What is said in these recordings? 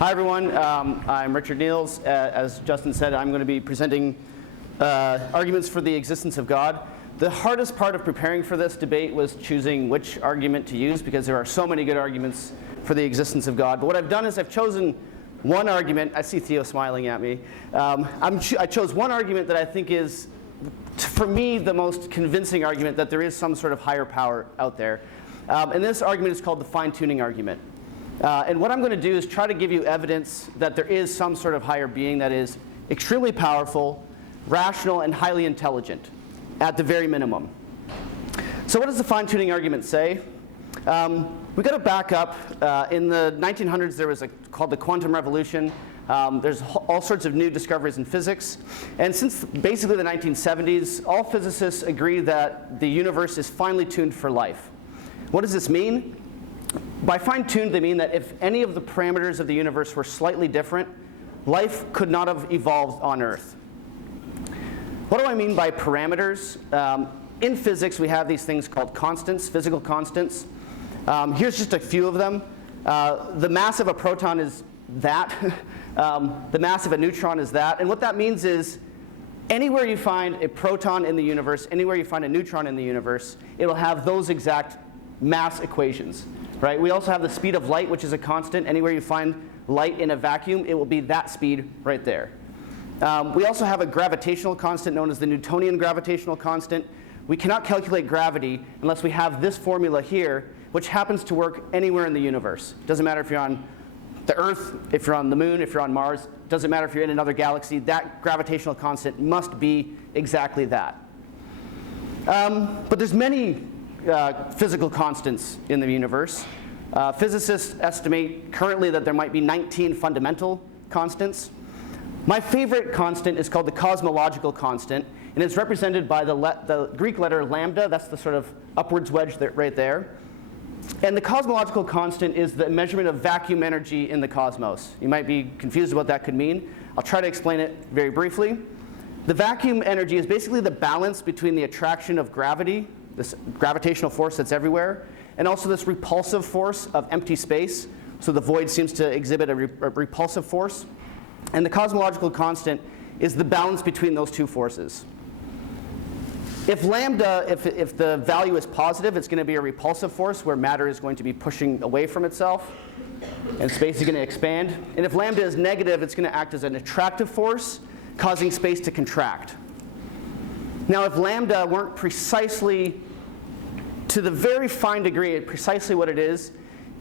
Hi everyone, I'm Richard Neels. As Justin said, I'm going to be presenting arguments for the existence of God. The hardest part of preparing for this debate was choosing which argument to use because there are so many good arguments for the existence of God. But what I've done is I've chosen one argument. I see Theo smiling at me. I chose one argument that I think is, for me, the most convincing argument that there is some sort of higher power out there. And this argument is called the fine-tuning argument. And what I'm going to do is try to give you evidence that there is some sort of higher being that is extremely powerful, rational, and highly intelligent, at the very minimum. So what does the fine-tuning argument say? We've got to back up. In the 1900s, there was called the quantum revolution. There's all sorts of new discoveries in physics. And since basically the 1970s, all physicists agree that the universe is finely tuned for life. What does this mean? By fine-tuned, they mean that if any of the parameters of the universe were slightly different, life could not have evolved on Earth. What do I mean by parameters? In physics, we have these things called constants, physical constants. Here's just a few of them. The mass of a proton is that. The mass of a neutron is that. And what that means is anywhere you find a proton in the universe, anywhere you find a neutron in the universe, it'll have those exact mass equations. Right? We also have the speed of light, which is a constant. Anywhere you find light in a vacuum, it will be that speed right there. We also have a gravitational constant known as the Newtonian gravitational constant. We cannot calculate gravity unless we have this formula here, which happens to work anywhere in the universe. Doesn't matter if you're on the Earth, if you're on the Moon, if you're on Mars. Doesn't matter if you're in another galaxy. That gravitational constant must be exactly that. But there's many physical constants in the universe. Physicists estimate currently that there might be 19 fundamental constants. My favorite constant is called the cosmological constant, and it's represented by the Greek letter lambda. That's the sort of upwards wedge right there. And the cosmological constant is the measurement of vacuum energy in the cosmos. You might be confused about what that could mean. I'll try to explain it very briefly. The vacuum energy is basically the balance between the attraction of gravity, this gravitational force that's everywhere, and also this repulsive force of empty space. So the void seems to exhibit a repulsive force. And the cosmological constant is the balance between those two forces. If lambda, if the value is positive, it's going to be a repulsive force where matter is going to be pushing away from itself, and space is going to expand. And if lambda is negative, it's going to act as an attractive force, causing space to contract. Now, if lambda weren't precisely, to the very fine degree, precisely what it is,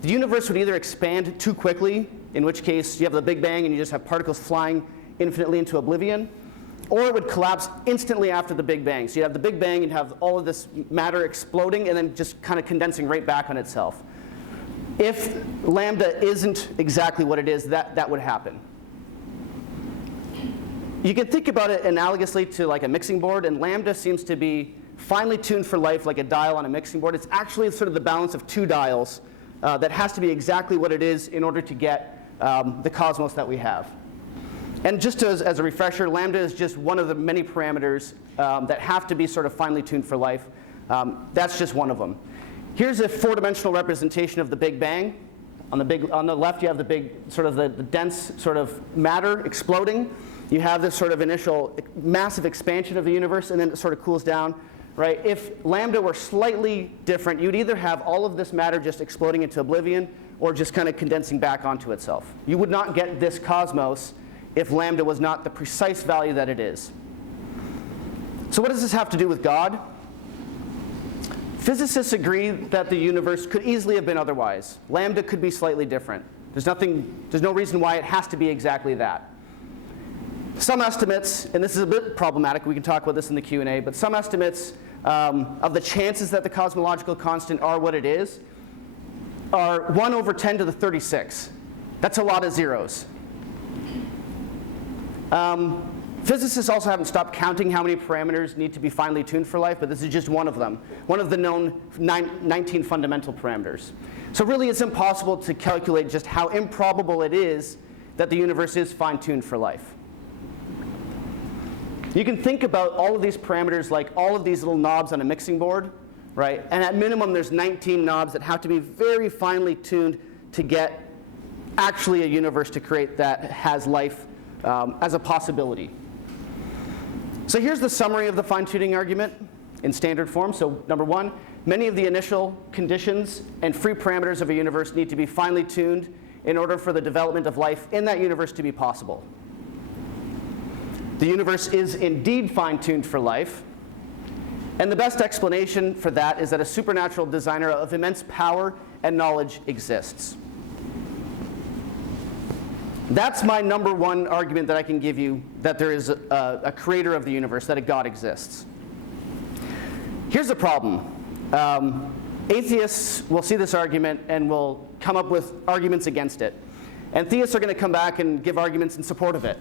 the universe would either expand too quickly, in which case you have the Big Bang and you just have particles flying infinitely into oblivion, or it would collapse instantly after the Big Bang. So you have the Big Bang, you'd have all of this matter exploding and then just kind of condensing right back on itself. If lambda isn't exactly what it is, that would happen. You can think about it analogously to like a mixing board, and lambda seems to be finely tuned for life like a dial on a mixing board. It's actually sort of the balance of two dials that has to be exactly what it is in order to get the cosmos that we have. And just as a refresher, lambda is just one of the many parameters that have to be sort of finely tuned for life. That's just one of them. Here's a four-dimensional representation of the Big Bang. On the left, you have the big, sort of the dense sort of matter exploding. You have this sort of initial massive expansion of the universe, and then it sort of cools down. Right? If lambda were slightly different, you'd either have all of this matter just exploding into oblivion or just kind of condensing back onto itself. You would not get this cosmos if lambda was not the precise value that it is. So what does this have to do with God? Physicists agree that the universe could easily have been otherwise. Lambda could be slightly different. There's no reason why it has to be exactly that. Some estimates, and this is a bit problematic, we can talk about this in the Q&A, but some estimates of the chances that the cosmological constant are what it is are 1 over 10 to the 36. That's a lot of zeros. Physicists also haven't stopped counting how many parameters need to be finely tuned for life, but this is just one of them, one of the known 19 fundamental parameters. So really it's impossible to calculate just how improbable it is that the universe is fine-tuned for life. You can think about all of these parameters like all of these little knobs on a mixing board, right? And at minimum, there's 19 knobs that have to be very finely tuned to get actually a universe to create that has life as a possibility. So here's the summary of the fine-tuning argument in standard form. So number one, many of the initial conditions and free parameters of a universe need to be finely tuned in order for the development of life in that universe to be possible. The universe is indeed fine-tuned for life, and the best explanation for that is that a supernatural designer of immense power and knowledge exists. That's my number one argument that I can give you, that there is a creator of the universe, that a God exists. Here's the problem. Atheists will see this argument and will come up with arguments against it. And theists are going to come back and give arguments in support of it.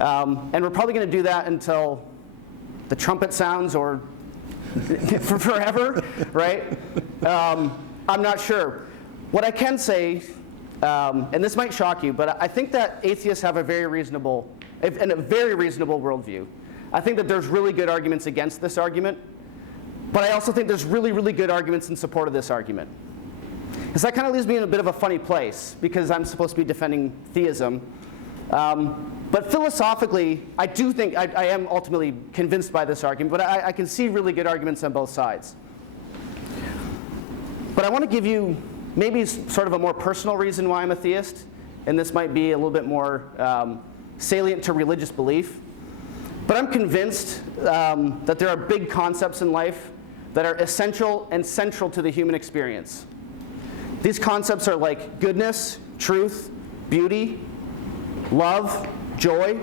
And we're probably going to do that until the trumpet sounds, or for forever, right? I'm not sure. What I can say, and this might shock you, but I think that atheists have a very reasonable worldview. I think that there's really good arguments against this argument, but I also think there's really, really good arguments in support of this argument. So that kind of leaves me in a bit of a funny place, because I'm supposed to be defending theism. But philosophically, I do think I am ultimately convinced by this argument, but I can see really good arguments on both sides. But I want to give you maybe sort of a more personal reason why I'm a theist, and this might be a little bit more salient to religious belief. But I'm convinced that there are big concepts in life that are essential and central to the human experience. These concepts are like goodness, truth, beauty, love, joy.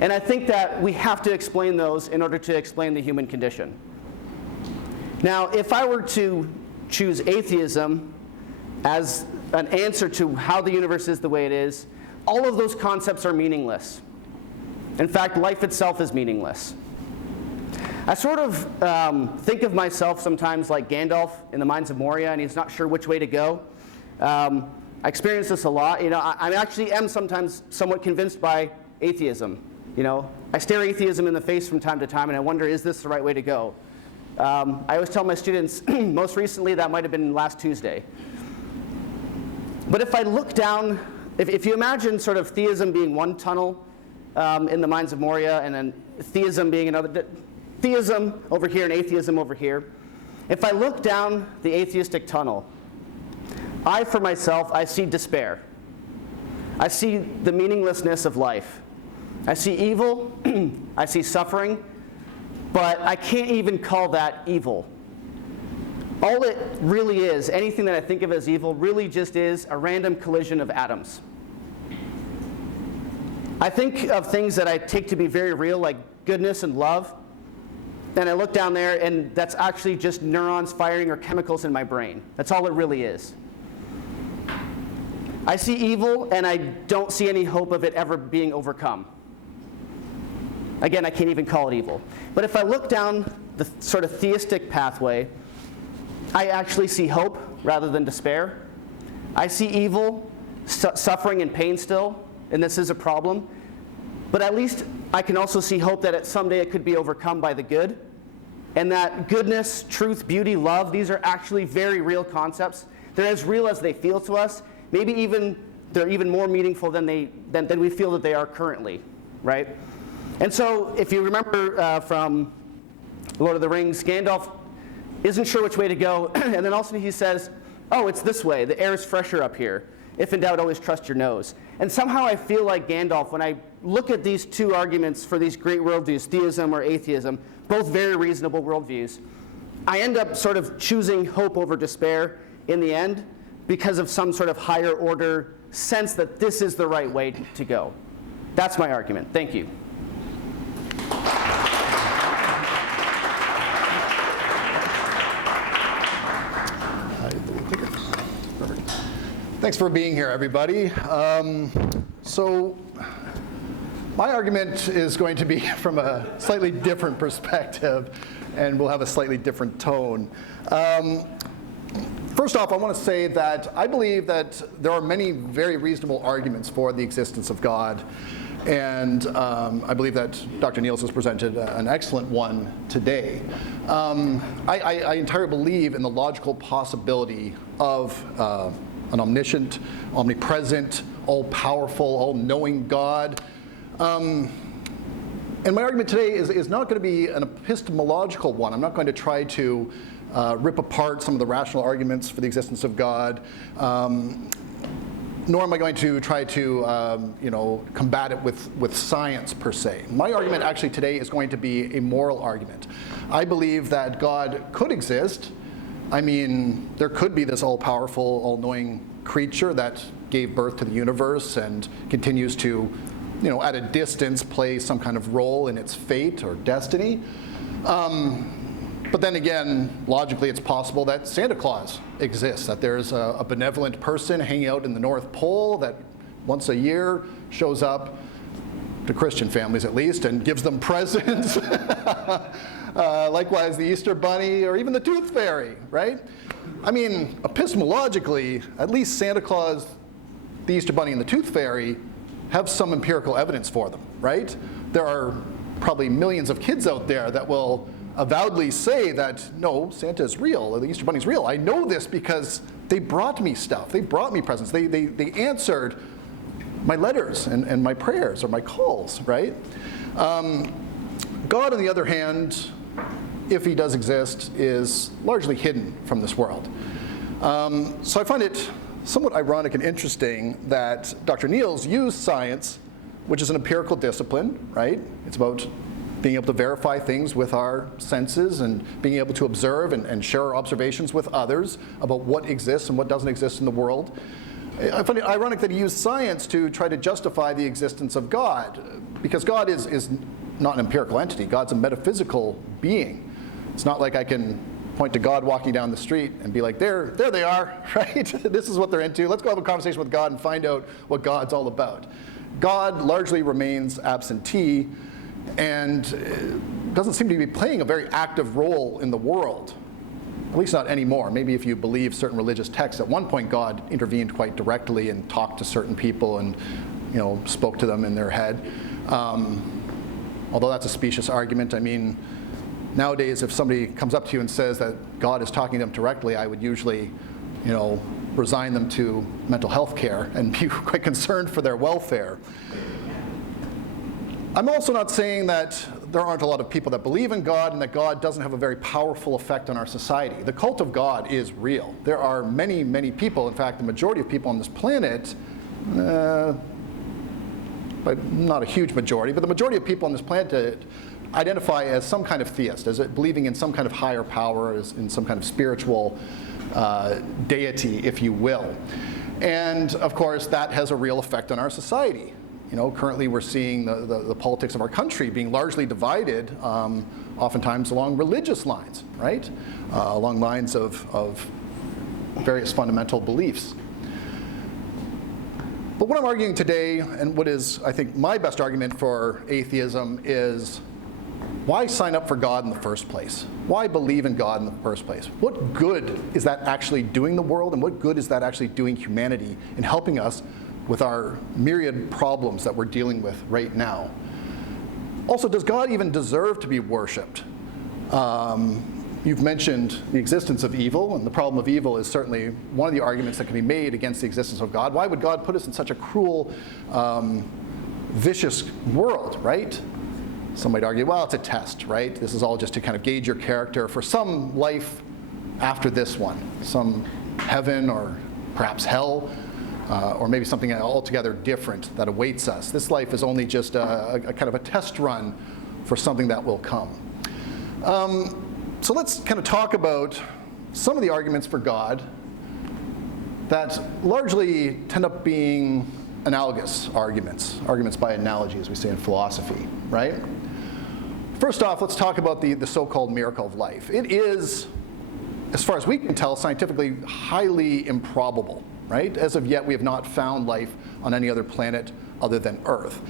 And I think that we have to explain those in order to explain the human condition. Now, if I were to choose atheism as an answer to how the universe is the way it is, all of those concepts are meaningless. In fact, life itself is meaningless. I sort of think of myself sometimes like Gandalf in the Mines of Moria, and he's not sure which way to go. I experience this a lot. I actually am sometimes somewhat convinced by atheism. I stare atheism in the face from time to time, and I wonder, is this the right way to go? I always tell my students, most recently that might have been last Tuesday. But if I look down, if you imagine sort of theism being one tunnel in the Mines of Moria, and then theism being another, theism over here and atheism over here, if I look down the atheistic tunnel, for myself, I see despair. I see the meaninglessness of life. I see evil, I see suffering, but I can't even call that evil. All it really is, anything that I think of as evil, really just is a random collision of atoms. I think of things that I take to be very real, like goodness and love, and I look down there, and that's actually just neurons firing or chemicals in my brain. That's all it really is. I see evil, and I don't see any hope of it ever being overcome. Again, I can't even call it evil. But if I look down the sort of theistic pathway, I actually see hope rather than despair. I see evil, suffering, and pain still, and this is a problem. But at least I can also see hope that someday it could be overcome by the good, and that goodness, truth, beauty, love, these are actually very real concepts. They're as real as they feel to us. Maybe even they're even more meaningful than we feel that they are currently, right? And so if you remember from Lord of the Rings, Gandalf isn't sure which way to go, and then also he says, oh, it's this way, the air is fresher up here. If in doubt, always trust your nose. And somehow I feel like Gandalf, when I look at these two arguments for these great worldviews, theism or atheism, both very reasonable worldviews, I end up sort of choosing hope over despair in the end because of some sort of higher order sense that this is the right way to go. That's my argument. Thank you. Thanks for being here, everybody. So my argument is going to be from a slightly different perspective, and will have a slightly different tone. First off, I want to say that I believe that there are many very reasonable arguments for the existence of God. And I believe that Dr. Neels has presented an excellent one today. I entirely believe in the logical possibility of an omniscient, omnipresent, all-powerful, all-knowing God. And my argument today is not going to be an epistemological one. I'm not going to try to rip apart some of the rational arguments for the existence of God, nor am I going to try to combat it with science per se. My argument actually today is going to be a moral argument. I believe that God could exist. I mean, there could be this all-powerful, all-knowing creature that gave birth to the universe and continues to, at a distance play some kind of role in its fate or destiny. But then again, logically, it's possible that Santa Claus exists, that there's a benevolent person hanging out in the North Pole that once a year shows up, to Christian families at least, and gives them presents. Likewise, the Easter Bunny or even the Tooth Fairy, right? I mean, epistemologically, at least Santa Claus, the Easter Bunny, and the Tooth Fairy have some empirical evidence for them, right? There are probably millions of kids out there that will avowedly say that, no, Santa is real, or the Easter Bunny is real. I know this because they brought me stuff. They brought me presents. They answered my letters and my prayers or my calls, right? God, on the other hand, if he does exist, is largely hidden from this world. So I find it somewhat ironic and interesting that Dr. Neels used science, which is an empirical discipline, right? It's about being able to verify things with our senses and being able to observe and share our observations with others about what exists and what doesn't exist in the world. I find it ironic that he used science to try to justify the existence of God, because God is not an empirical entity. God's a metaphysical being. It's not like I can point to God walking down the street and be like, there they are, right? This is what they're into. Let's go have a conversation with God and find out what God's all about. God largely remains absentee and doesn't seem to be playing a very active role in the world, at least not anymore. Maybe if you believe certain religious texts, at one point God intervened quite directly and talked to certain people and spoke to them in their head. Although that's a specious argument. I mean, nowadays if somebody comes up to you and says that God is talking to them directly, I would usually resign them to mental health care and be quite concerned for their welfare. I'm also not saying that there aren't a lot of people that believe in God and that God doesn't have a very powerful effect on our society. The cult of God is real. There are many, many people, in fact, the majority of people on this planet, but not a huge majority, but the majority of people on this planet identify as some kind of theist, as believing in some kind of higher power, as in some kind of spiritual deity, if you will. And of course, that has a real effect on our society. Currently we're seeing the politics of our country being largely divided, oftentimes along religious lines, right? Along lines of various fundamental beliefs. But what I'm arguing today, and what is, I think, my best argument for atheism is, why sign up for God in the first place? Why believe in God in the first place? What good is that actually doing the world, and what good is that actually doing humanity in helping us with our myriad problems that we're dealing with right now? Also, does God even deserve to be worshipped? You've mentioned the existence of evil, and the problem of evil is certainly one of the arguments that can be made against the existence of God. Why would God put us in such a cruel, vicious world, right? Some might argue, well, it's a test, right? This is all just to kind of gauge your character for some life after this one, some heaven or perhaps hell, or maybe something altogether different that awaits us. This life is only just a kind of a test run for something that will come. So let's kind of talk about some of the arguments for God that largely tend up being analogous arguments by analogy, as we say in philosophy, right? First off, let's talk about the so-called miracle of life. It is, as far as we can tell, scientifically highly improbable, right? As of yet, we have not found life on any other planet other than Earth.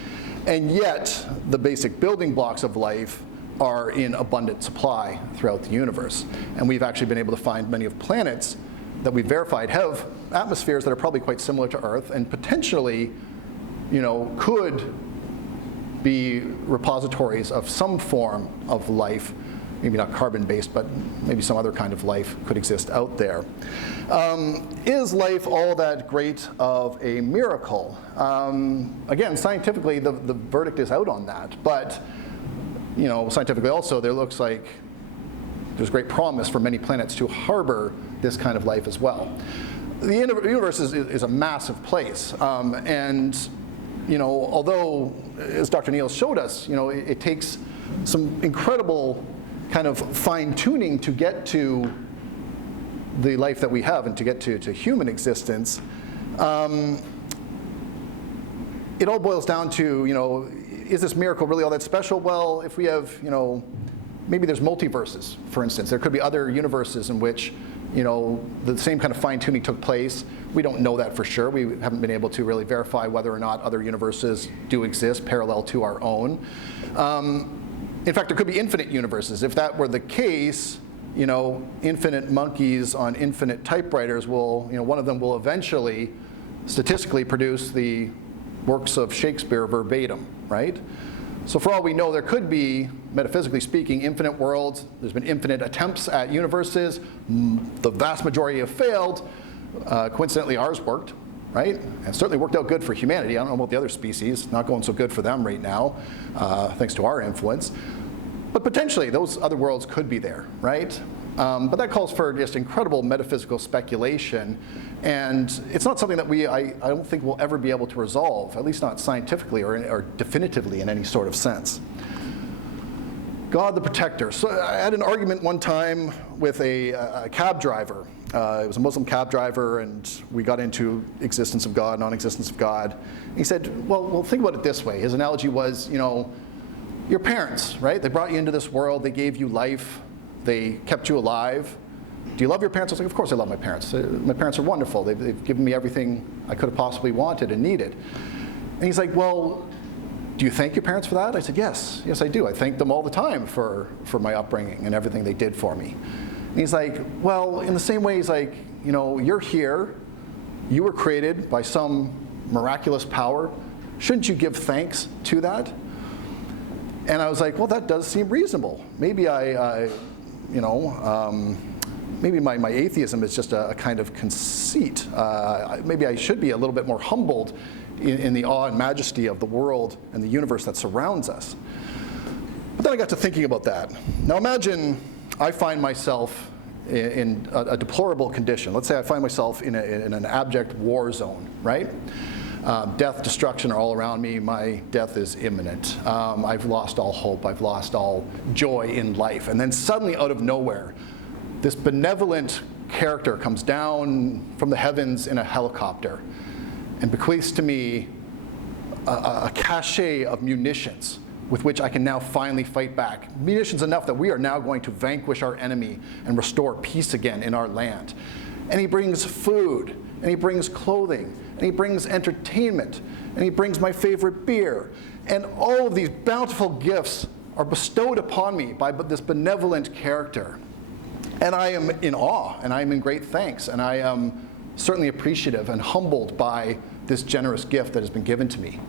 And yet, the basic building blocks of life are in abundant supply throughout the universe. And we've actually been able to find many of planets that we've verified have atmospheres that are probably quite similar to Earth and potentially, could be repositories of some form of life maybe not carbon-based, but maybe some other kind of life could exist out there. Is life all that great of a miracle? Again, scientifically, the verdict is out on that. But scientifically also, there looks like there's great promise for many planets to harbor this kind of life as well. The universe is a massive place. And although, as Dr. Neels showed us, it takes some incredible kind of fine-tuning to get to the life that we have and to get to human existence, it all boils down to, is this miracle really all that special? Well, if we have, maybe there's multiverses, for instance. There could be other universes in which, the same kind of fine-tuning took place. We don't know that for sure. We haven't been able to really verify whether or not other universes do exist parallel to our own. In fact, there could be infinite universes. If that were the case, infinite monkeys on infinite typewriters will, one of them will eventually statistically produce the works of Shakespeare verbatim, right? So for all we know, there could be, metaphysically speaking, infinite worlds. There's been infinite attempts at universes. The vast majority have failed. Coincidentally, ours worked, right? And certainly worked out good for humanity. I don't know about the other species. Not going so good for them right now, thanks to our influence. But potentially, those other worlds could be there, right? But that calls for just incredible metaphysical speculation. And it's not something that I don't think we'll ever be able to resolve, at least not scientifically or definitively in any sort of sense. God the protector. So I had an argument one time with a cab driver. It was a Muslim cab driver, and we got into existence of God, non-existence of God. And he said, well, think about it this way. His analogy was, your parents, right? They brought you into this world. They gave you life. They kept you alive. Do you love your parents? I was like, of course I love my parents. My parents are wonderful. They've given me everything I could have possibly wanted and needed. And he's like, well, do you thank your parents for that? I said, yes, I do. I thank them all the time for my upbringing and everything they did for me. And he's like, well, in the same way, he's like, you're here. You were created by some miraculous power. Shouldn't you give thanks to that? And I was like, well, that does seem reasonable. Maybe maybe my atheism is just a kind of conceit. Maybe I should be a little bit more humbled in the awe and majesty of the world and the universe that surrounds us. But then I got to thinking about that. Now imagine I find myself in a deplorable condition. Let's say I find myself in an abject war zone, right? Death, destruction are all around me. My death is imminent. I've lost all hope. I've lost all joy in life. And then suddenly, out of nowhere, this benevolent character comes down from the heavens in a helicopter and bequeaths to me a cache of munitions with which I can now finally fight back. Munitions enough that we are now going to vanquish our enemy and restore peace again in our land. And he brings food, and he brings clothing, and he brings entertainment, and he brings my favorite beer. And all of these bountiful gifts are bestowed upon me by this benevolent character. And I am in awe, and I am in great thanks, and I am certainly appreciative and humbled by this generous gift that has been given to me.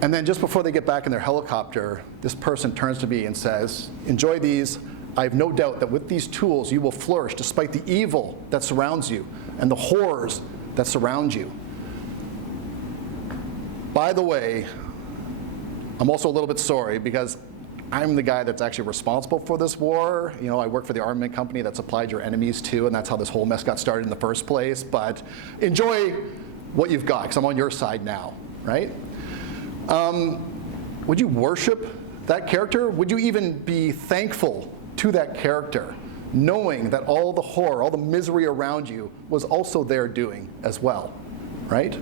And then just before they get back in their helicopter, this person turns to me and says, enjoy these. I have no doubt that with these tools you will flourish despite the evil that surrounds you and the horrors that surround you. By the way, I'm also a little bit sorry because I'm the guy that's actually responsible for this war. I work for the armament company that supplied your enemies too, and that's how this whole mess got started in the first place. But enjoy what you've got, because I'm on your side now, right? Would you worship that character? Would you even be thankful to that character, knowing that all the horror, all the misery around you was also there doing as well, right?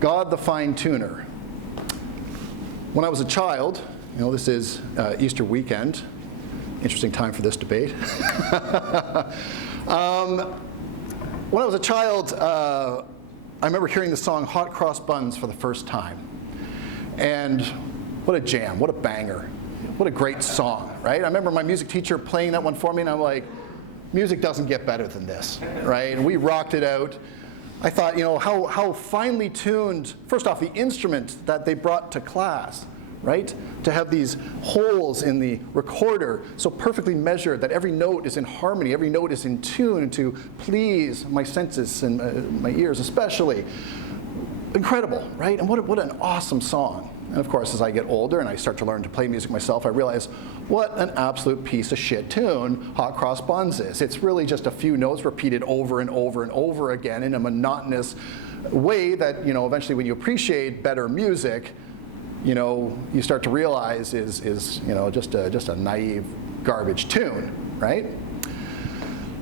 God the fine-tuner. When I was a child, this is Easter weekend, interesting time for this debate. When I was a child, I remember hearing the song Hot Cross Buns for the first time. And what a jam, what a banger, what a great song, right? I remember my music teacher playing that one for me, and I'm like, music doesn't get better than this, right? And we rocked it out. I thought, how finely tuned, first off, the instrument that they brought to class, right? To have these holes in the recorder so perfectly measured that every note is in harmony, every note is in tune to please my senses and my ears especially. Incredible, right? And what an awesome song. And of course, as I get older and I start to learn to play music myself, I realize what an absolute piece of shit tune Hot Cross Buns is. It's really just a few notes repeated over and over and over again in a monotonous way that, eventually when you appreciate better music, you start to realize is just a naive garbage tune, right?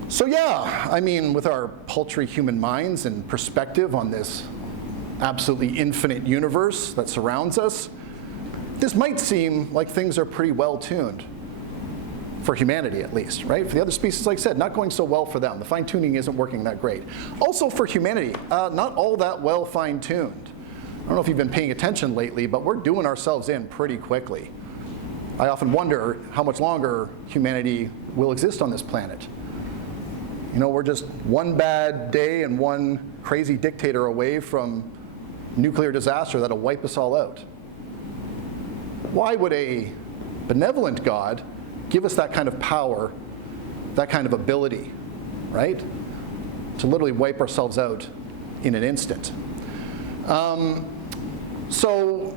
So yeah, I mean, with our paltry human minds and perspective on this absolutely infinite universe that surrounds us, this might seem like things are pretty well tuned. For humanity, at least, right? For the other species, like I said, not going so well for them. The fine-tuning isn't working that great. Also for humanity, not all that well fine-tuned. I don't know if you've been paying attention lately, but we're doing ourselves in pretty quickly. I often wonder how much longer humanity will exist on this planet. We're just one bad day and one crazy dictator away from nuclear disaster that'll wipe us all out. Why would a benevolent God give us that kind of power, that kind of ability, right? To literally wipe ourselves out in an instant. So,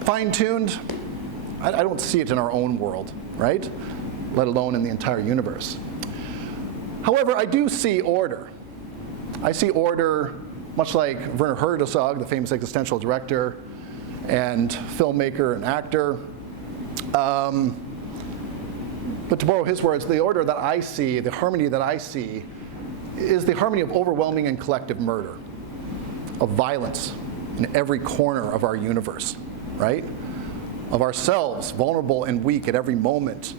fine-tuned, I don't see it in our own world, right? Let alone in the entire universe. However, I do see order. I see order much like Werner Herzog, the famous existential director and filmmaker and actor. But to borrow his words, the order that I see, the harmony that I see, is the harmony of overwhelming and collective murder, of violence in every corner of our universe, right? Of ourselves, vulnerable and weak at every moment,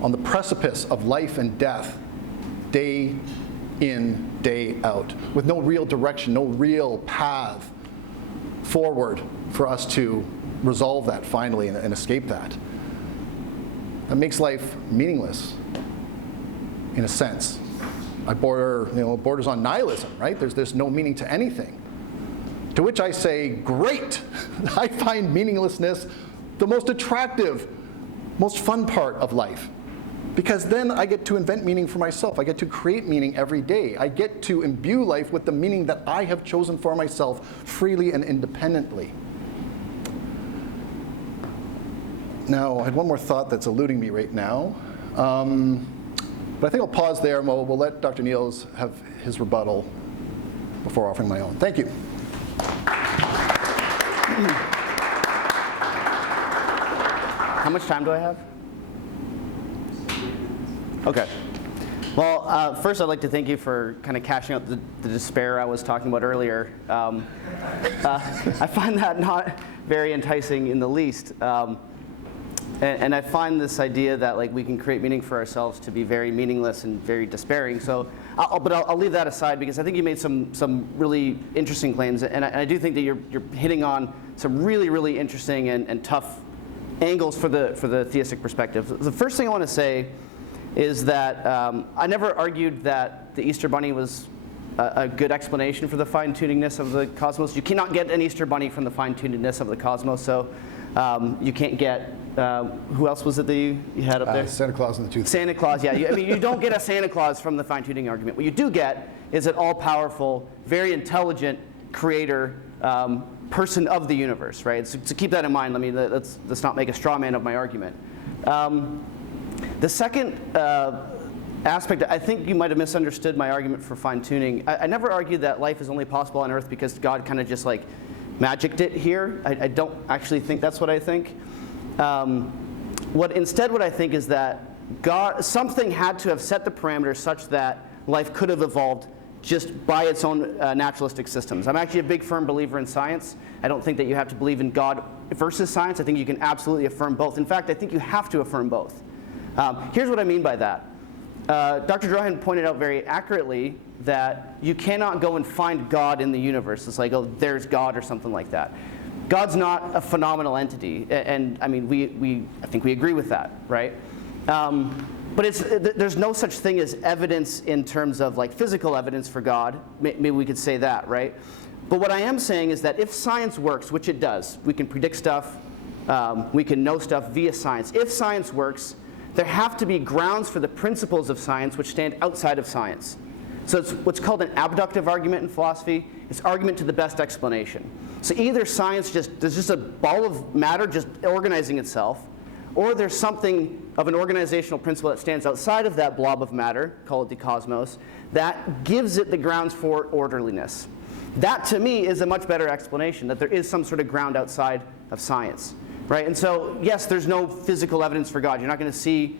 on the precipice of life and death, day in, day out, with no real direction, no real path forward for us to resolve that finally and escape that. That makes life meaningless, in a sense. Borders on nihilism, right? There's no meaning to anything. To which I say, great! I find meaninglessness the most attractive, most fun part of life. Because then I get to invent meaning for myself. I get to create meaning every day. I get to imbue life with the meaning that I have chosen for myself freely and independently. Now, I had one more thought that's eluding me right now. But I think I'll pause there and we'll let Dr. Neels have his rebuttal before offering my own. Thank you. How much time do I have? Okay. Well, first I'd like to thank you for kind of cashing out the despair I was talking about earlier. I find that not very enticing in the least. And I find this idea that we can create meaning for ourselves to be very meaningless and very despairing. So, I'll leave that aside because I think you made some really interesting claims, and I do think that you're hitting on some really, really interesting and tough angles for the theistic perspective. The first thing I want to say is that I never argued that the Easter Bunny was a good explanation for the fine-tunedness of the cosmos. You cannot get an Easter Bunny from the fine-tunedness of the cosmos, so you can't get, who else was it that you had up there? Santa Claus and the Tooth. Santa Claus, yeah. You don't get a Santa Claus from the fine-tuning argument. What you do get is an all-powerful, very intelligent creator, person of the universe, right? So keep that in mind. Let's not make a straw man of my argument. The second aspect, I think you might have misunderstood my argument for fine-tuning. I never argued that life is only possible on Earth because God kind of just magicked it here. I don't actually think that's what I think. What I think is that something had to have set the parameters such that life could have evolved just by its own naturalistic systems. I'm actually a big firm believer in science. I don't think that you have to believe in God versus science. I think you can absolutely affirm both. In fact, I think you have to affirm both. Here's what I mean by that. Dr. Drohan pointed out very accurately that you cannot go and find God in the universe. It's oh, there's God or something like that. God's not a phenomenal entity, and I mean, I think we agree with that, right? But there's no such thing as evidence in terms of like physical evidence for God. Maybe we could say that, right? But what I am saying is that if science works, which it does, we can predict stuff, we can know stuff via science. If science works, there have to be grounds for the principles of science which stand outside of science. So it's what's called an abductive argument in philosophy. It's argument to the best explanation. So either science there's just a ball of matter just organizing itself, or there's something of an organizational principle that stands outside of that blob of matter, call it the cosmos, that gives it the grounds for orderliness. That, to me, is a much better explanation, that there is some sort of ground outside of science, right? And so, yes, there's no physical evidence for God. You're not going to see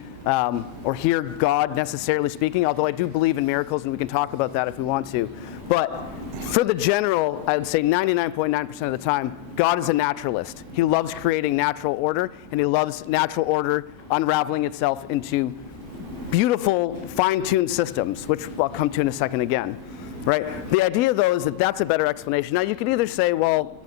or hear God necessarily speaking, although I do believe in miracles, and we can talk about that if we want to. But for the general, I would say 99.9% of the time, God is a naturalist. He loves creating natural order, and he loves natural order unraveling itself into beautiful, fine-tuned systems, which I'll come to in a second again. Right? The idea, though, is that that's a better explanation. Now, you could either say, well,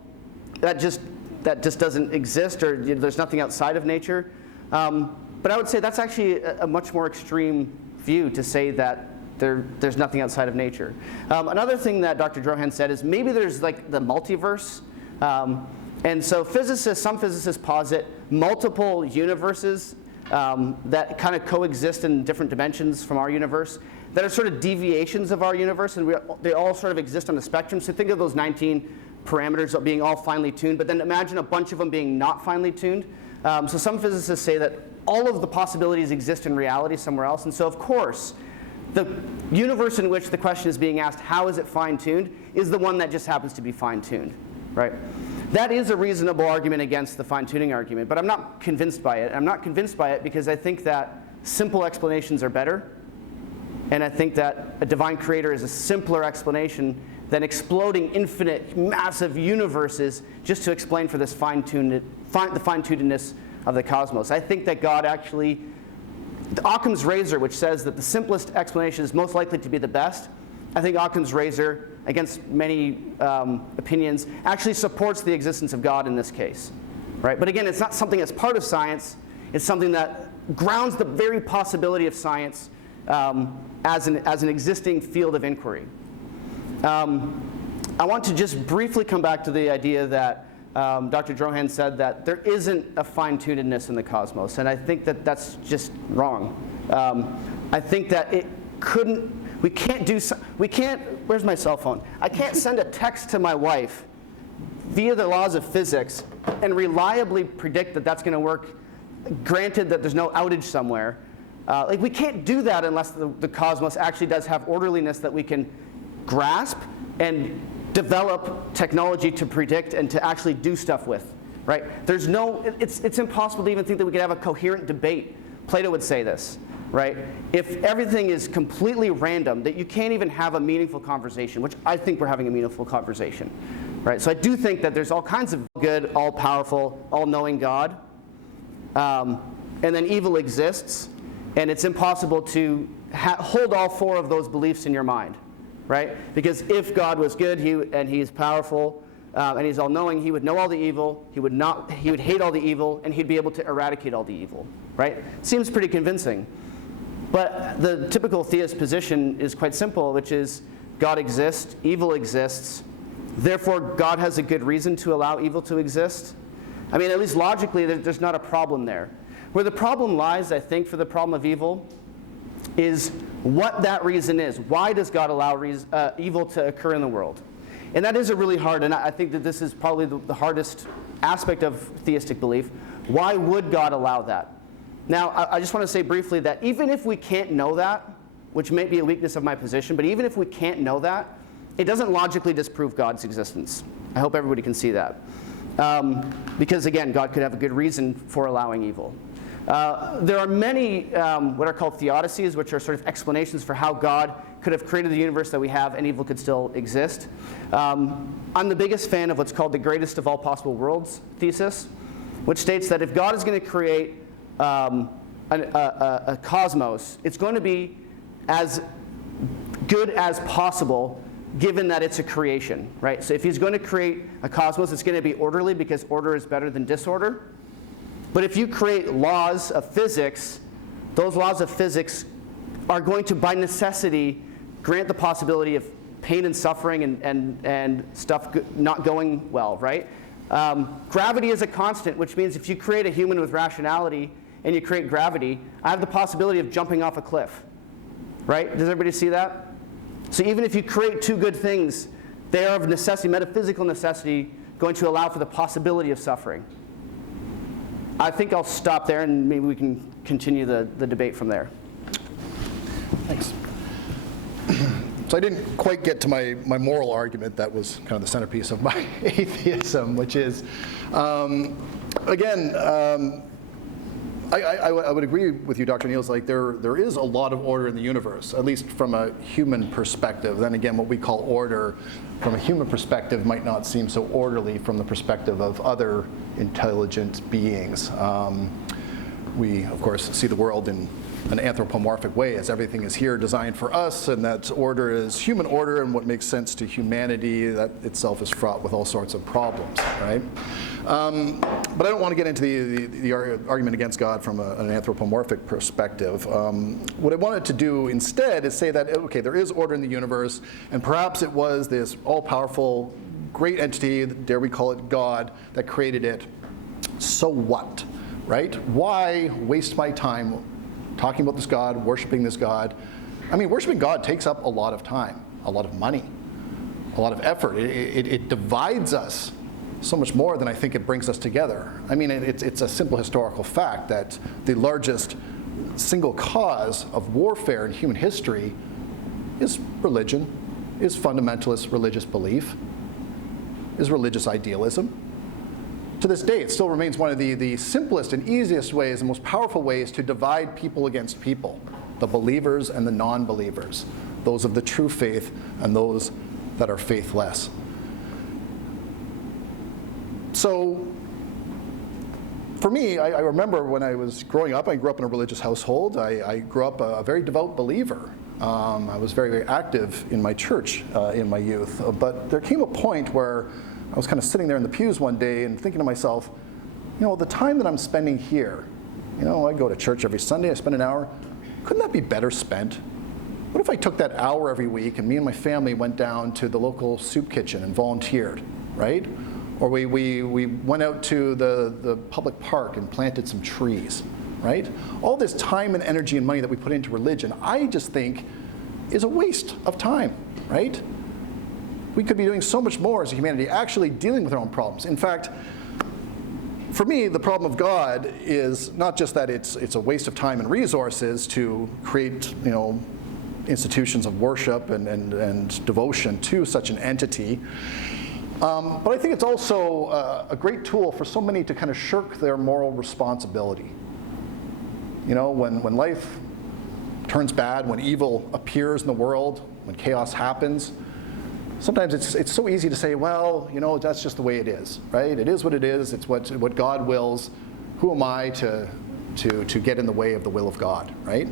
that just doesn't exist, or there's nothing outside of nature. But I would say that's actually a much more extreme view to say that there's nothing outside of nature. Another thing that Dr. Drohan said is maybe there's like the multiverse. And so some physicists posit multiple universes that kind of coexist in different dimensions from our universe, that are sort of deviations of our universe, and they all sort of exist on the spectrum. So think of those 19 parameters being all finely tuned, but then imagine a bunch of them being not finely tuned. So some physicists say that all of the possibilities exist in reality somewhere else. And so, of course, the universe in which the question is being asked, how is it fine-tuned, is the one that just happens to be fine-tuned, right? That is a reasonable argument against the fine-tuning argument, but I'm not convinced by it. I'm not convinced by it because I think that simple explanations are better. And I think that a divine creator is a simpler explanation than exploding infinite, massive universes just to explain for this the fine-tunedness of the cosmos. I think that God actually, Occam's razor, which says that the simplest explanation is most likely to be the best, I think Occam's razor, against many opinions, actually supports the existence of God in this case. Right? But again, it's not something that's part of science. It's something that grounds the very possibility of science as an existing field of inquiry. I want to just briefly come back to the idea that Dr. Drohan said that there isn't a fine-tunedness in the cosmos, and I think that that's just wrong. I think that where's my cell phone? I can't send a text to my wife via the laws of physics and reliably predict that that's going to work, granted that there's no outage somewhere. We can't do that unless the cosmos actually does have orderliness that we can grasp and develop technology to predict and to actually do stuff with, right? It's impossible to even think that we could have a coherent debate. Plato would say this, right? If everything is completely random, that you can't even have a meaningful conversation, which I think we're having a meaningful conversation, right? So I do think that there's all kinds of good, all-powerful, all-knowing God, and then evil exists, and it's impossible to hold all four of those beliefs in your mind, right? Because if God was good and he's powerful and he's all-knowing, he would know all the evil, he would hate all the evil, and he'd be able to eradicate all the evil, right? Seems pretty convincing. But the typical theist position is quite simple, which is God exists, evil exists, therefore God has a good reason to allow evil to exist. I mean, at least logically, there's not a problem there. Where the problem lies, I think, for the problem of evil is what that reason is. Why does God allow evil to occur in the world? And that is a really hard, and I think that this is probably the hardest aspect of theistic belief. Why would God allow that? Now, I just want to say briefly that even if we can't know that, which may be a weakness of my position, but even if we can't know that, it doesn't logically disprove God's existence. I hope everybody can see that. Because again, God could have a good reason for allowing evil. There are many what are called theodicies, which are sort of explanations for how God could have created the universe that we have and evil could still exist. I'm the biggest fan of what's called the greatest of all possible worlds thesis, which states that if God is going to create a cosmos, it's going to be as good as possible given that it's a creation, right? So if he's going to create a cosmos, it's going to be orderly because order is better than disorder. But if you create laws of physics those laws of physics are going to, by necessity, grant the possibility of pain and suffering and stuff not going well, right? Gravity is a constant, which means if you create a human with rationality and you create gravity, I have the possibility of jumping off a cliff, right? Does everybody see that? So even if you create two good things, they are of necessity, metaphysical necessity, going to allow for the possibility of suffering. I think I'll stop there and maybe we can continue the debate from there. Thanks. So I didn't quite get to my moral argument that was kind of the centerpiece of my atheism, which is, again, I would agree with you, Dr. Neels, like there is a lot of order in the universe, at least from a human perspective. Then again, what we call order from a human perspective might not seem so orderly from the perspective of other intelligent beings. We, of course, see the world in an anthropomorphic way, as everything is here designed for us, and that order is human order, and what makes sense to humanity, that itself is fraught with all sorts of problems, right? But I don't want to get into the argument against God from an anthropomorphic perspective. What I wanted to do instead is say that, okay, there is order in the universe, and perhaps it was this all-powerful, great entity, dare we call it God, that created it. So what, right? Why waste my time talking about this God, worshiping this God? I mean, worshiping God takes up a lot of time, a lot of money, a lot of effort. It divides us so much more than I think it brings us together. I mean, it's a simple historical fact that the largest single cause of warfare in human history is religion, is fundamentalist religious belief, is religious idealism. To this day, it still remains one of the simplest and easiest ways, and most powerful ways to divide people against people, the believers and the non-believers, those of the true faith and those that are faithless. So, for me, I remember when I was growing up, I grew up in a religious household. I grew up a very devout believer. I was very, very active in my church in my youth. But there came a point where I was kind of sitting there in the pews one day and thinking to myself, you know, the time that I'm spending here, you know, I go to church every Sunday, I spend an hour, couldn't that be better spent? What if I took that hour every week and me and my family went down to the local soup kitchen and volunteered, right? Or we went out to the public park and planted some trees, right? All this time and energy and money that we put into religion, I just think is a waste of time, right? We could be doing so much more as a humanity, actually dealing with our own problems. In fact, for me, the problem of God is not just that it's a waste of time and resources to create, you know, institutions of worship and devotion to such an entity, but I think it's also a great tool for so many to kind of shirk their moral responsibility. You know, when life turns bad, when evil appears in the world, when chaos happens, sometimes it's so easy to say, well, you know, that's just the way it is, right? It is what it is. It's what God wills. Who am I to get in the way of the will of God, right?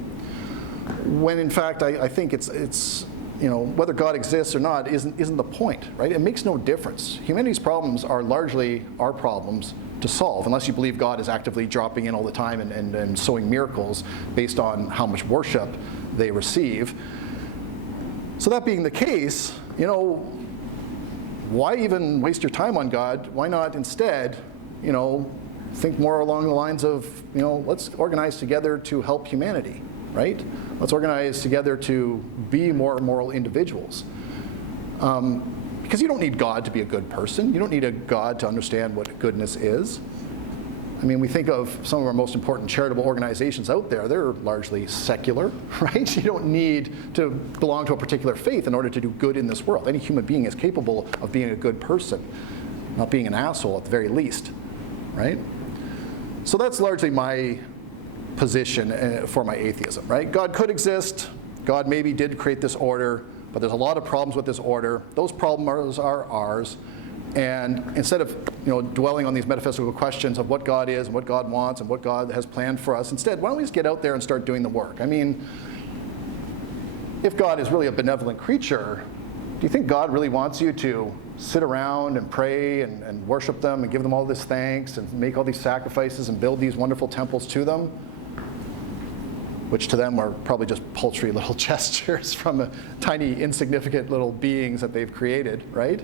When in fact, I think it's you know, whether God exists or not isn't the point, right? It makes no difference. Humanity's problems are largely our problems to solve, unless you believe God is actively dropping in all the time and sowing miracles based on how much worship they receive. So that being the case, you know, why even waste your time on God? Why not instead, you know, think more along the lines of, you know, let's organize together to help humanity, right? Let's organize together to be more moral individuals. Because you don't need God to be a good person. You don't need a God to understand what goodness is. I mean, we think of some of our most important charitable organizations out there, they're largely secular, right? You don't need to belong to a particular faith in order to do good in this world. Any human being is capable of being a good person, not being an asshole at the very least, right? So that's largely my position for my atheism, right? God could exist. God maybe did create this order, but there's a lot of problems with this order. Those problems are ours. And instead of, you know, dwelling on these metaphysical questions of what God is and what God wants and what God has planned for us, instead, why don't we just get out there and start doing the work? I mean, if God is really a benevolent creature, do you think God really wants you to sit around and pray and worship them and give them all this thanks and make all these sacrifices and build these wonderful temples to them? which to them are probably just paltry little gestures from tiny, insignificant little beings that they've created, right?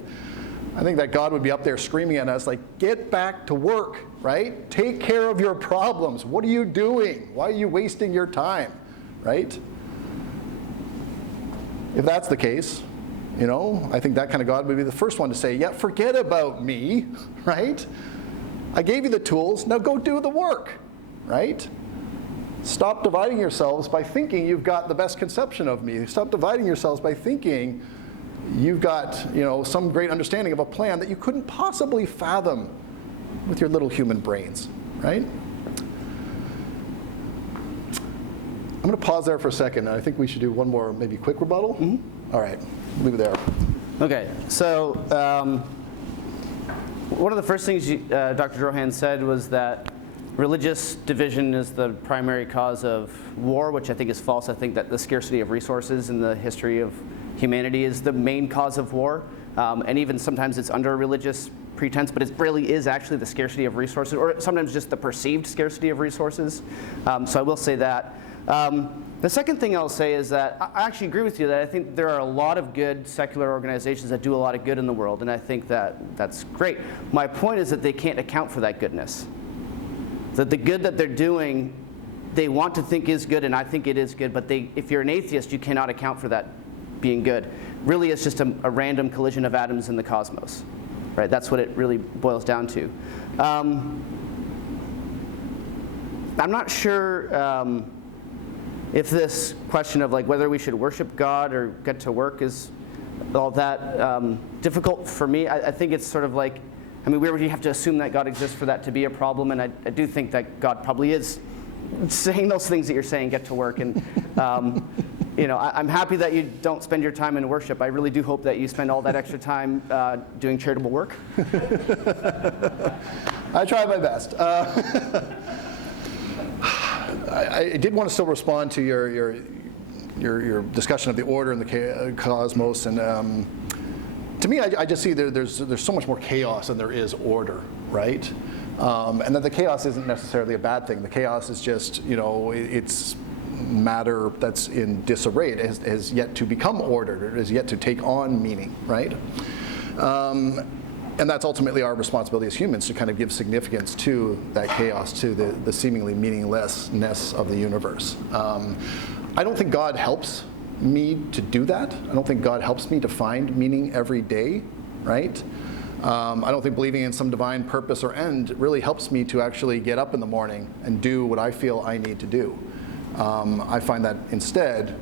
I think that God would be up there screaming at us like, get back to work, right? Take care of your problems. What are you doing? Why are you wasting your time, right? If that's the case, I think that kind of God would be the first one to say, yeah, forget about me, right? I gave you the tools, now go do the work, right? Stop dividing yourselves by thinking you've got the best conception of me. Stop dividing yourselves by thinking you've got, some great understanding of a plan that you couldn't possibly fathom with your little human brains, right? I'm going to pause there for a second, and I think we should do one more maybe quick rebuttal. Mm-hmm. All right, leave it there. Okay, so one of the first things Dr. Drohan said was that religious division is the primary cause of war, which I think is false. I think that the scarcity of resources in the history of humanity is the main cause of war, and even sometimes it's under a religious pretense, but it really is actually the scarcity of resources, or sometimes just the perceived scarcity of resources. So I will say that. The second thing I'll say is that I actually agree with you that I think there are a lot of good secular organizations that do a lot of good in the world, and I think that that's great. My point is that they can't account for that goodness. That the good that they're doing, they want to think is good, and I think it is good, but if you're an atheist, you cannot account for that being good. Really, it's just a random collision of atoms in the cosmos, right? That's what it really boils down to. I'm not sure if this question of whether we should worship God or get to work is all that difficult for me. I think it's sort of we already have to assume that God exists for that to be a problem, and I do think that God probably is saying those things that you're saying, get to work. And I'm happy that you don't spend your time in worship. I really do hope that you spend all that extra time doing charitable work. I try my best. I did want to still respond to your discussion of the order and the cosmos, and to me, I just see there's so much more chaos than there is order, right? And that the chaos isn't necessarily a bad thing. The chaos is just, it's matter that's in disarray. It has yet to become ordered. It has yet to take on meaning, right? And that's ultimately our responsibility as humans, to kind of give significance to that chaos, to the seemingly meaninglessness of the universe. I don't think God helps me to do that. I don't think God helps me to find meaning every day, right? I don't think believing in some divine purpose or end really helps me to actually get up in the morning and do what I feel I need to do. I find that instead,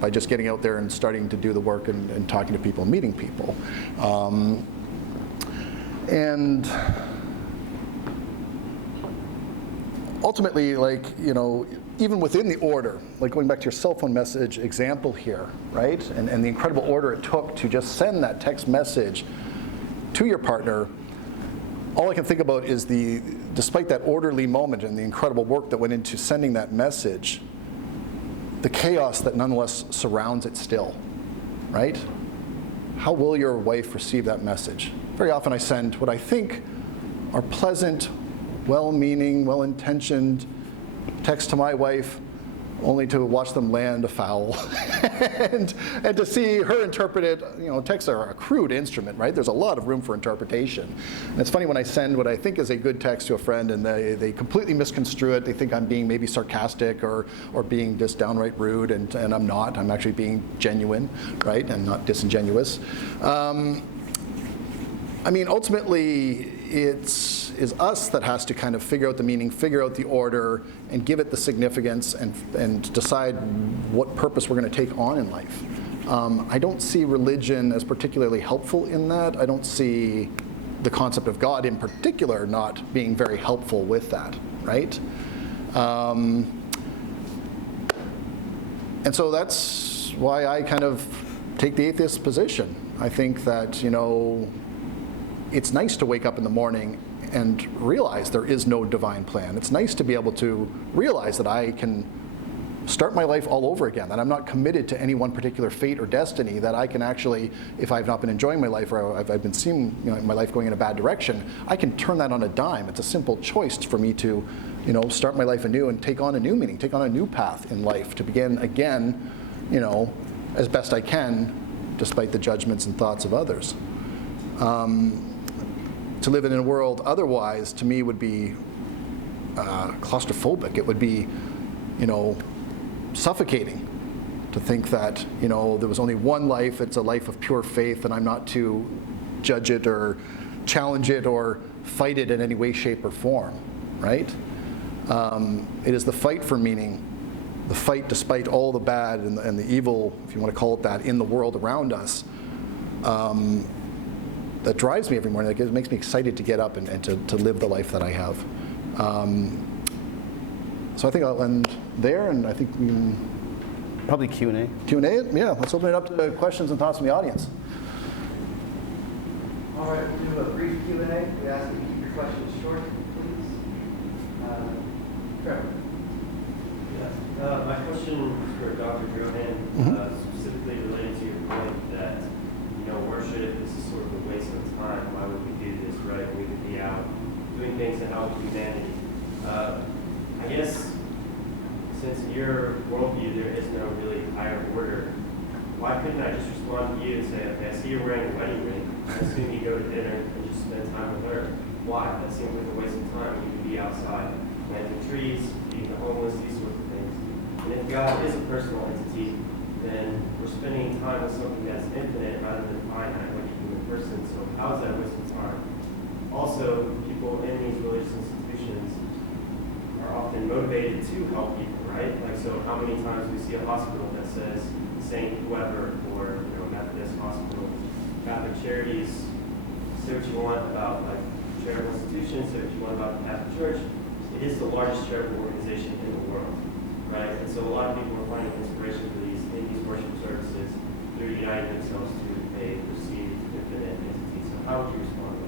by just getting out there and starting to do the work and talking to people and meeting people. And ultimately, even within the order, going back to your cell phone message example here, right? And the incredible order it took to just send that text message to your partner, all I can think about is despite that orderly moment and the incredible work that went into sending that message, the chaos that nonetheless surrounds it still, right? How will your wife receive that message? Very often I send what I think are pleasant, well-meaning, well-intentioned texts to my wife, only to watch them land afoul and to see her interpret it. Texts are a crude instrument, right? There's a lot of room for interpretation. And it's funny when I send what I think is a good text to a friend and they completely misconstrue it. They think I'm being maybe sarcastic or being just downright rude, and I'm not. I'm actually being genuine, right, and not disingenuous. Ultimately, it's us that has to kind of figure out the meaning, figure out the order, and give it the significance, and decide what purpose we're going to take on in life. I don't see religion as particularly helpful in that. I don't see the concept of God in particular not being very helpful with that, right? And so that's why I kind of take the atheist position. I think that, it's nice to wake up in the morning and realize there is no divine plan. It's nice to be able to realize that I can start my life all over again, that I'm not committed to any one particular fate or destiny, that I can actually, if I've not been enjoying my life or if I've been seeing my life going in a bad direction, I can turn that on a dime. It's a simple choice for me to start my life anew and take on a new meaning, take on a new path in life, to begin again, as best I can, despite the judgments and thoughts of others. To live in a world otherwise, to me, would be claustrophobic. It would be, suffocating to think that, there was only one life, it's a life of pure faith, and I'm not to judge it or challenge it or fight it in any way, shape, or form, right? It is the fight for meaning, the fight despite all the bad and the evil, if you want to call it that, in the world around us, that drives me every morning. It makes me excited to get up and to live the life that I have. So I think I'll end there, and I think we can Probably Q&A. Q&A. Yeah, let's open it up to questions and thoughts from the audience. All right, we'll do a brief Q&A. We ask you to keep your questions short, please. Trevor. Yeah. My question is for Dr. Drohan, specifically related to your point that, worship is sort of a waste of time. Why would we do this, right? We could be out doing things to help humanity. I guess since in your worldview there is no really higher order, why couldn't I just respond to you and say, okay, I see you're wearing a wedding ring. I assume you go to dinner and just spend time with her. Why? That seems like a waste of time. You could be outside planting trees, feeding the homeless, these sorts of things. And if God is a personal entity, then we're spending time with something that's infinite rather than finite, like a human person. So how is that a waste of time? Also, people in these religious institutions are often motivated to help people, right? Like, so how many times we see a hospital that says Saint whoever, or Methodist hospital, Catholic charities, say what you want about like charitable institutions, say what you want about the Catholic Church. It is the largest charitable organization in the world, right? And so a lot of people are finding inspiration for these in these worship services through uniting themselves to a perceived infinite entity. So how would you respond to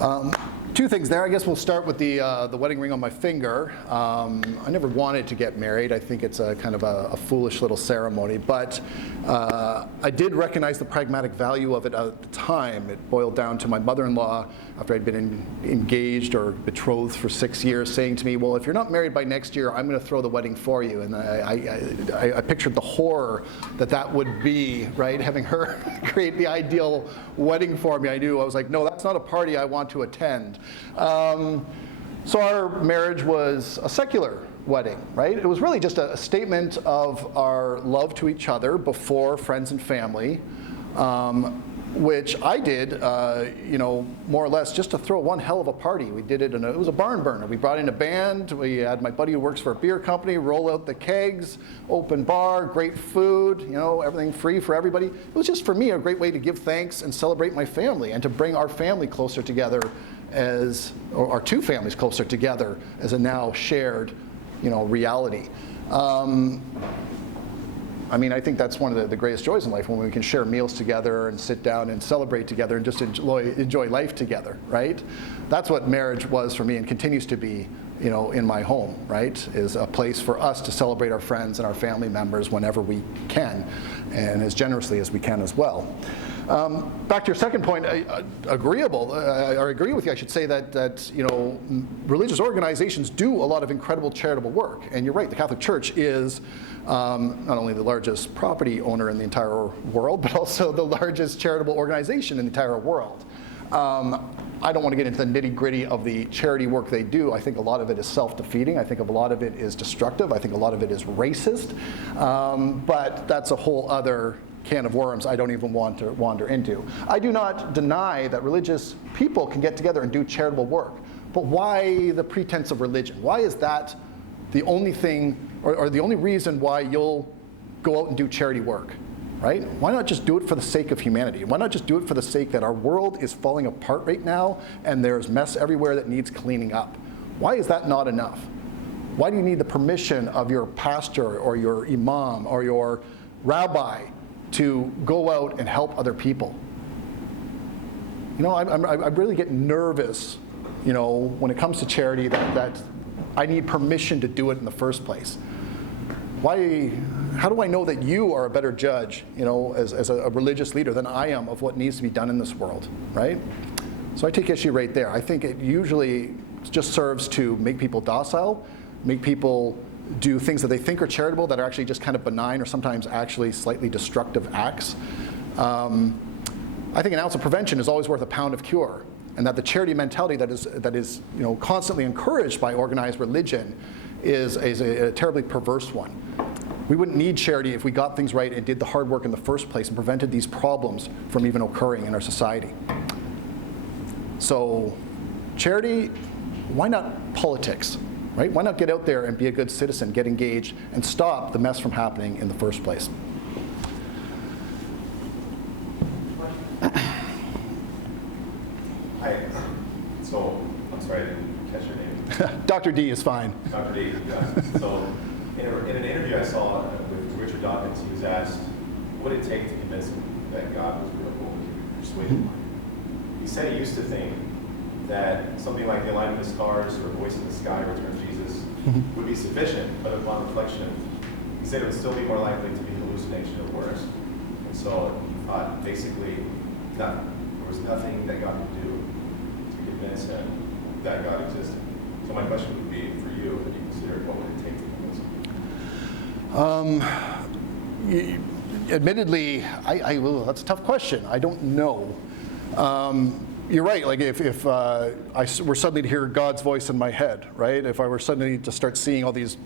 that? Two things there. I guess we'll start with the wedding ring on my finger. I never wanted to get married. I think it's a kind of a foolish little ceremony, but I did recognize the pragmatic value of it at the time. It boiled down to my mother-in-law, after I'd been engaged or betrothed for 6 years, saying to me, well, if you're not married by next year, I'm going to throw the wedding for you. And I pictured the horror that would be, right? Having her create the ideal wedding for me. I was like, no, that's not a party I want to attend. So our marriage was a secular wedding, right? It was really just a statement of our love to each other before friends and family, which I did, more or less just to throw one hell of a party. We did it, it was a barn burner. We brought in a band. We had my buddy who works for a beer company roll out the kegs, open bar, great food, everything free for everybody. It was just for me a great way to give thanks and celebrate my family and to bring our family closer together or our two families closer together as a now shared, reality. I think that's one of the greatest joys in life, when we can share meals together and sit down and celebrate together and just enjoy life together, right? That's what marriage was for me and continues to be, in my home, right? Is a place for us to celebrate our friends and our family members whenever we can, and as generously as we can as well. Back to your second point, I agree with you. I should say that religious organizations do a lot of incredible charitable work, and you're right. The Catholic Church is not only the largest property owner in the entire world, but also the largest charitable organization in the entire world. I don't want to get into the nitty-gritty of the charity work they do. I think a lot of it is self-defeating. I think a lot of it is destructive. I think a lot of it is racist. But that's a whole other can of worms I don't even want to wander into. I do not deny that religious people can get together and do charitable work. But why the pretense of religion? Why is that the only thing, or the only reason why you'll go out and do charity work? Right? Why not just do it for the sake of humanity? Why not just do it for the sake that our world is falling apart right now and there's mess everywhere that needs cleaning up? Why is that not enough? Why do you need the permission of your pastor or your imam or your rabbi to go out and help other people? I really get nervous, when it comes to charity that I need permission to do it in the first place. how do I know that you are a better judge, as a religious leader than I am of what needs to be done in this world, right? So I take issue right there. I think it usually just serves to make people docile, make people do things that they think are charitable that are actually just kind of benign or sometimes actually slightly destructive acts. I think an ounce of prevention is always worth a pound of cure, and that the charity mentality that is constantly encouraged by organized religion is a terribly perverse one. We wouldn't need charity if we got things right and did the hard work in the first place and prevented these problems from even occurring in our society. So charity, why not politics, right? Why not get out there and be a good citizen, get engaged, and stop the mess from happening in the first place? Hi. So, I'm sorry, I didn't catch your name. Dr. D is fine. Dr. D. Yeah. So, in an interview I saw with Richard Dawkins, he was asked, what did it take to convince him that God was real? What would you persuade him? He said he used to think that something like the alignment of the stars or voice in the sky, Return of Jesus, would be sufficient, but upon reflection, he said it would still be more likely to be hallucination or worse. And so he thought basically that there was nothing that God could do to convince him that God existed. So my question would be for you, if you considered what would it take to convince him? Admittedly, that's a tough question. I don't know. You're right. Like if I were suddenly to hear God's voice in my head, right? If I were suddenly to start seeing all these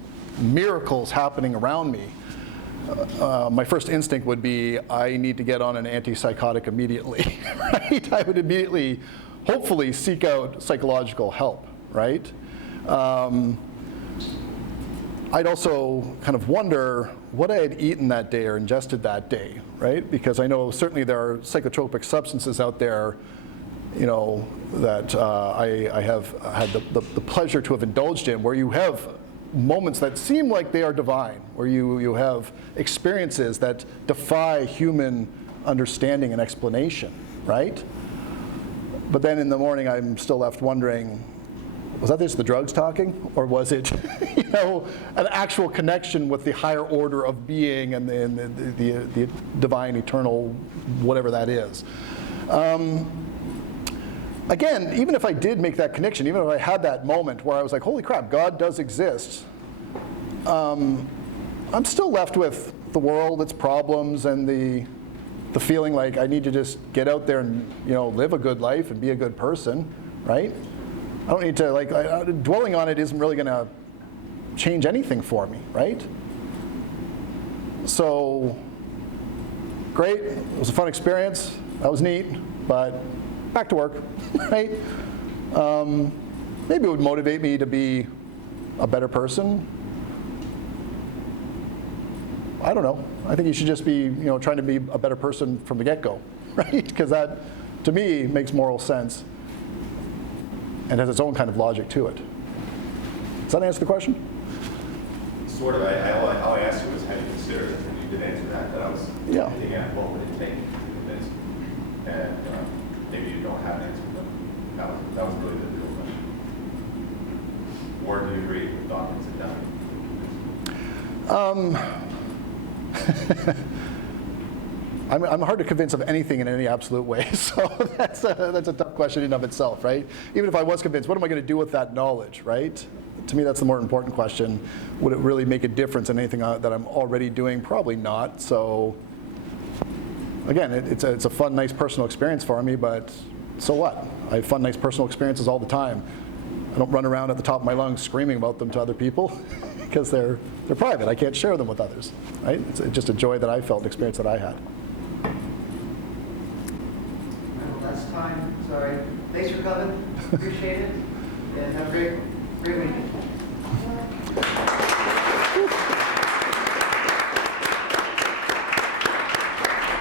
miracles happening around me, my first instinct would be I need to get on an antipsychotic immediately, right? I would immediately, hopefully, seek out psychological help, right? I'd also kind of wonder what I had eaten that day or ingested that day, right? Because I know certainly there are psychotropic substances out there, that I have had the pleasure to have indulged in, where you have moments that seem like they are divine, where you have experiences that defy human understanding and explanation, right? But then in the morning, I'm still left wondering, was that just the drugs talking, or was it, an actual connection with the higher order of being and the divine, eternal, whatever that is? Again, even if I did make that connection, even if I had that moment where I was like, holy crap, God does exist, I'm still left with the world, its problems, and the feeling like I need to just get out there and live a good life and be a good person, right? I don't need to, dwelling on it isn't really going to change anything for me, right? So, great, it was a fun experience, that was neat, but back to work, right? Maybe it would motivate me to be a better person. I don't know. I think you should just be, trying to be a better person from the get-go, right? Because that, to me, makes moral sense and has its own kind of logic to it. Does that answer the question? Sort of. All I asked you was how you consider it, and you did answer that. But I was thinking, what would it take to convince you? And maybe you don't have an answer, but that was really the real question. Or do you agree with Dawkins and Down? I'm hard to convince of anything in any absolute way, so that's a tough question in and of itself, right? Even if I was convinced, what am I going to do with that knowledge, right? To me, that's the more important question. Would it really make a difference in anything that I'm already doing? Probably not. So again, it's a fun, nice personal experience for me, but so what? I have fun, nice personal experiences all the time. I don't run around at the top of my lungs screaming about them to other people because they're private. I can't share them with others, right? It's just a joy that I felt, an experience that I had. Well, that's time. Sorry. Thanks for coming. Appreciate it. And have a great weekend.